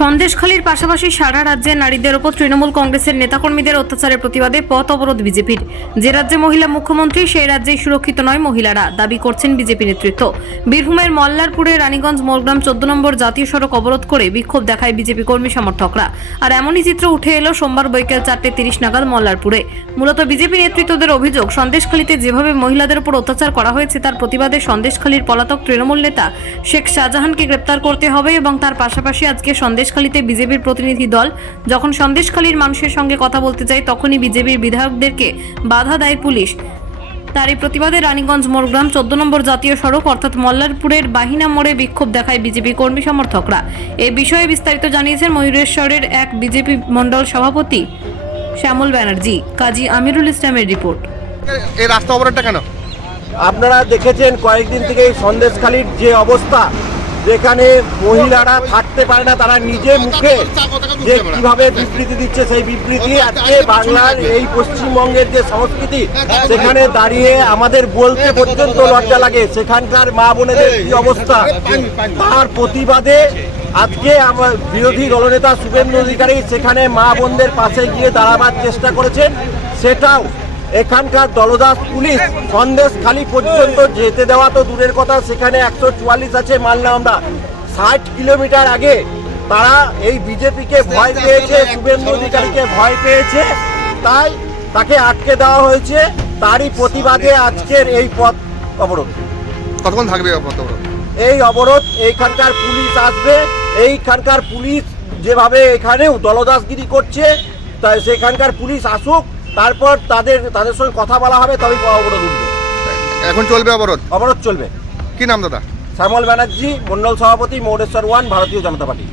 সন্দেশখালীর পাশাপাশি সারা রাজ্যে নারীদের ওপর তৃণমূল কংগ্রেসের নেতাকর্মীদের অত্যাচারের প্রতিবাদে পথ অবরোধ বিজেপির। যে রাজ্যে মহিলা মুখ্যমন্ত্রী, সেই রাজ্যেই সুরক্ষিত নয় মহিলারা, দাবি করছেন বিজেপি নেতৃত্ব। বীরভূমের মল্লারপুরে রানীগঞ্জ মোরগ্রাম চোদ্দ নম্বর জাতীয় সড়ক অবরোধ করে বিক্ষোভ দেখায় বিজেপি কর্মী সমর্থকরা। আর এমনই চিত্র উঠে এলো সোমবার বৈকাল চারটে তিরিশ নাগাদ মল্লারপুরে। মূলত বিজেপি নেতৃত্বদের অভিযোগ, সন্দেশখালীতে যেভাবে মহিলাদের উপর অত্যাচার করা হয়েছে, তার প্রতিবাদে সন্দেশখালীর পলাতক তৃণমূল নেতা শেখ শাহজাহানকে গ্রেপ্তার করতে হবে এবং তার পাশাপাশি আজকে সন্দেশখালীতে বিজেপির প্রতিনিধি দল যখন সন্দেশখালীর মানুষের সঙ্গে কথা বলতে যায় তখনই বিজেপির বিধায়কদেরকে বাধা দেয় পুলিশ। তারই প্রতিবাদে রানীগঞ্জ মোরগ্রাম চোদ্দ নম্বর জাতীয় সড়ক অর্থাৎ মল্লারপুরের বাহিনা মোড়ে বিক্ষোভ দেখায় বিজেপি কর্মী সমর্থকরা। এ বিষয়ে বিস্তারিত জানিয়েছেন ময়ূরেশ্বরের এক বিজেপি মণ্ডল সভাপতি শ্যামল ব্যানার্জি। কাজী আমিরুল ইসলামের রিপোর্ট। এই রাস্তা অবরোধটা কেন? আপনারা দেখেছেন কয়েকদিন থেকে এই সন্দেশখালির যে অবস্থা যেখানে মহিলারা থাকতে পারে না, তারা নিজে মুখে যে কীভাবে বিবৃতি দিচ্ছে সেই বিবৃতি আজকে বাংলার এই পশ্চিমবঙ্গের যে সংস্কৃতি, সেখানে দাঁড়িয়ে আমাদের বলতে পর্যন্ত লজ্জা লাগে। সেখানকার মা বোনেদের কি অবস্থা? তার প্রতিবাদে আজকে আমার বিরোধী দলনেতা শুভেন্দু অধিকারী সেখানে মা বোনদের পাশে গিয়ে দাঁড়াবার চেষ্টা করেছেন। সেটাও এখানকার দলদাস পুলিশ সন্দেশ খালি পর্যন্ত যেতে দেওয়া তো দূরের কথা সেখানে একশো চুয়াল্লিশ আছে মানলাম আমরা। ষাট কিলোমিটার আগে তারা এই বিজেপিকে ভয় পেয়েছে শুভেন্দু অধিকারীকে ভয় পেয়েছে তাই তাকে আটকে দেওয়া হয়েছে। তারই প্রতিবাদে আজকের এই পথ অবরোধ। কতক্ষণ থাকবে এই অবরোধ? এই অবরোধ এইখানকার পুলিশ আসবে। এইখানকার পুলিশ যেভাবে এখানেও দলদাসগিরি করছে তাই সেখানকার পুলিশ আসুক তারপর তাদের তাদের সঙ্গে কথা বলা হবে তবেই অবরোধ উঠবে। এখন চলবে অবরোধ? অবরোধ চলবে। কি নাম দাদা? শ্যামল ব্যানার্জি মন্ডল সভাপতি মৌরেশ্বর ওয়ান ভারতীয় জনতা পার্টি।